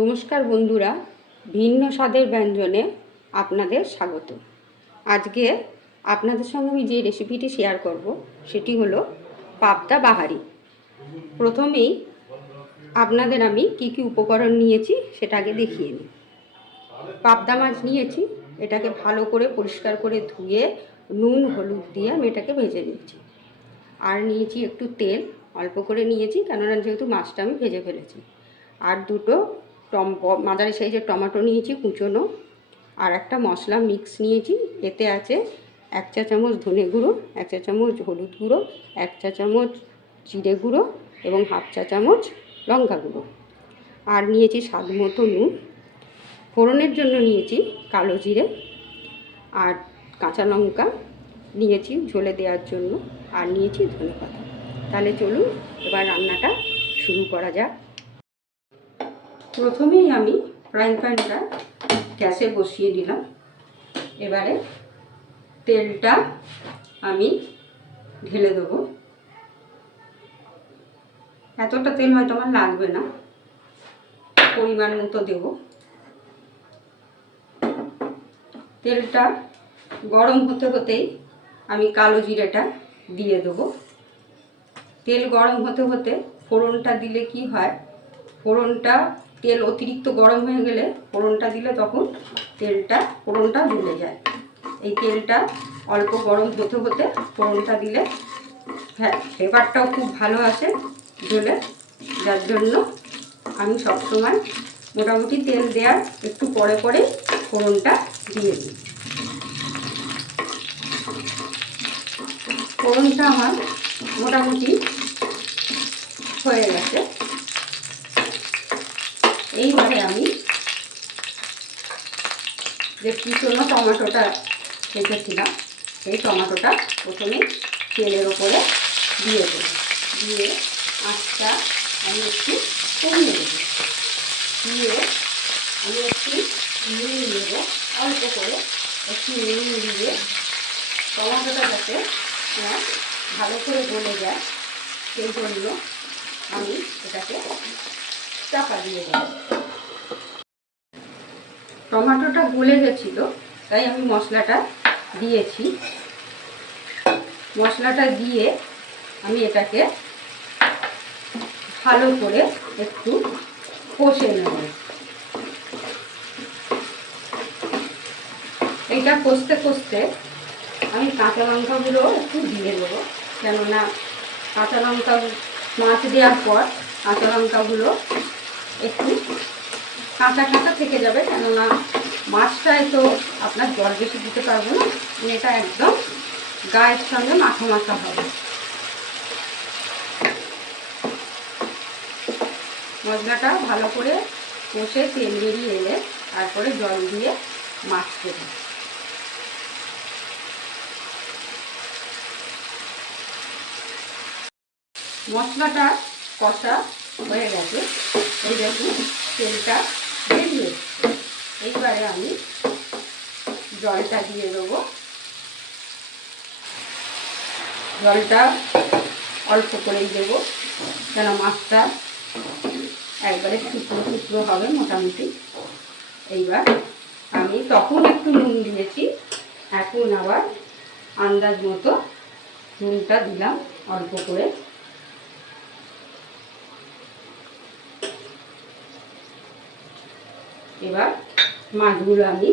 নমস্কার বন্ধুরা, ভিন্ন স্বাদের ব্যঞ্জনে আপনাদের স্বাগত। আজকে আপনাদের সঙ্গে আমি যে রেসিপিটি শেয়ার করব সেটি হলো পাবদা বাহারি। প্রথমেই আপনাদের আমি কি কি উপকরণ নিয়েছি সেটা আগে দেখিয়ে নিই। পাবদা মাছ নিয়েছি, এটাকে ভালো করে পরিষ্কার করে ধুয়ে নুন হলুদ দিয়ে আমি এটাকে ভেজে নিয়েছি। আর নিয়েছি একটু তেল, অল্প করে নিয়েছি কেননা যেহেতু মাছটা আমি ভেজে ফেলেছি। আর দুটো মাঝারি সাইজের টমেটো নিয়েছি কুচোনো। আর একটা মশলা মিক্স নিয়েছি, এতে আছে 1 চা চামচ ধনে গুঁড়ো, 1 চা চামচ হলুদ গুঁড়ো, 1 চা চামচ জিরে গুঁড়ো এবং 1/2 চা চামচ লঙ্কা গুঁড়ো। আর নিয়েছি স্বাদ মতো নুন। ফোড়নের জন্য নিয়েছি কালো জিরে আর কাঁচা লঙ্কা নিয়েছি ঝোলে দেওয়ার জন্য, আর নিয়েছি ধনেপাতা। তাহলে চলুন এবার রান্নাটা শুরু করা যাক। প্রথমেই আমি ফ্রাইং প্যানটা গ্যাসে বসিয়ে দিলাম। এবারে তেলটা আমি ঢেলে দেবো। এতটা তেল হয়তো আমার লাগবে না, পরিমাণ মতো দেব। তেলটা গরম হতে হতেই আমি কালো জিরেটা দিয়ে দেবো। তেল গরম হতে হতে ফোড়নটা দিলে কি হয়, তেল অতিরিক্ত গরম হয়ে গেলে ফোড়নটা দিলে তখন ফোড়নটা জ্বলে যায়। এই তেলটা অল্প গরম হতে হতে ফোড়নটা দিলে ফ্লেভারটাও খুব ভালো আসে জ্বলে, যার জন্য আমি সবসময় মোটামুটি তেল দেওয়ার একটু পরে পরে ফোড়নটা দিয়ে দিই। ফোড়নটা আমার মোটামুটি হয়ে গেছে। এইবারে আমি যে কুচনো টমেটোটা রেখেছিলাম সেই টমেটোটা প্রথমে তেলের ওপরে দিয়ে দেবো। দিয়ে আঁচটা আমি একটু কমিয়ে দেবো। দিয়ে আমি একটু নুন নেব, অল্প করে একটু নুন দিয়ে টমেটোটা যাতে ভালো করে গলে যায় সেই জন্য আমি এটাকে চাপা দিয়ে দেবো। টমেটোটা গলে গেছিল তাই আমি মশলাটা দিয়েছি। মশলাটা দিয়ে আমি এটাকে ভালো করে একটু কষে নেব। এইটা কষতে কষতে আমি কাঁচা লঙ্কাগুলো একটু দিয়ে দেবো, কেননা কাঁচা লঙ্কা মাছ দেওয়ার পর কাঁচা লঙ্কাগুলো একটু কাঁচা কাঁচা থেকে যাবে, কেননা মাছটায় তো আপনার জল বেশি দিতে পারবো না, এটা একদম গায়ের সঙ্গে মাখা মাখা হবে। মশলাটা ভালো করে কষে তেল বেরিয়ে এলে তারপরে জল দিয়ে মাছ দেবো। মশলাটা কষা হয়ে গেছে, এই দেখুন তেলটা বেরিয়ে এসছে। এইবারে আমি জলটা দিয়ে দেবো। জলটা অল্প করেই দেবো, কেন মাছটা একবারে শুকনো শুকনো হবে মোটামুটি। এইবার আমি তখন একটু নুন দিয়েছি, এখন আবার আন্দাজ মতো নুনটা দিলাম অল্প করে। এবার মাছগুলো আমি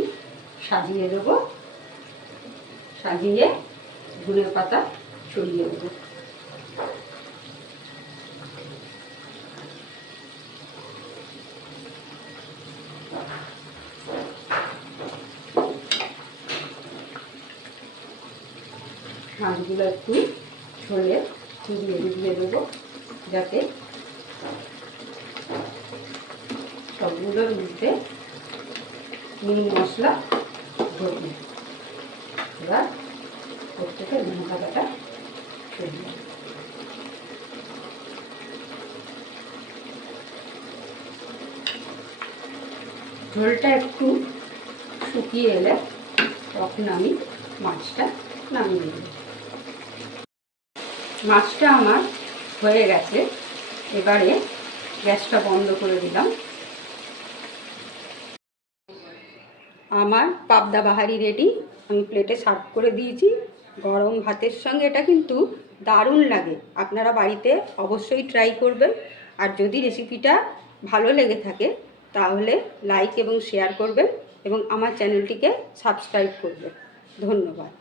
সাজিয়ে দেবো, সাজিয়ে ধনে পাতা ছড়িয়ে দেবো। মাছগুলো একটু ছড়িয়ে দিয়ে দেবো যাতে সবগুলোর মধ্যে নুন মশলা ধরবে। এবার প্রত্যেকে ধনে পাতাটা ছড়িয়ে দেবো। ঝোলটা একটু শুকিয়ে এলে তখন আমি মাছটা নামিয়ে দেব। মাছটা আমার হয়ে গেছে, এবারে গ্যাসটা বন্ধ করে দিলাম। আমার পাবদা বাহারি রেডি। আমি প্লেটে সার্ভ করে দিয়েছি। গরম ভাতের সঙ্গে এটা কিন্তু দারুণ লাগে। আপনারা বাড়িতে অবশ্যই ট্রাই করবেন। আর যদি রেসিপিটা ভালো লেগে থাকে তাহলে লাইক এবং শেয়ার করবেন এবং আমার চ্যানেলটিকে সাবস্ক্রাইব করবেন। ধন্যবাদ।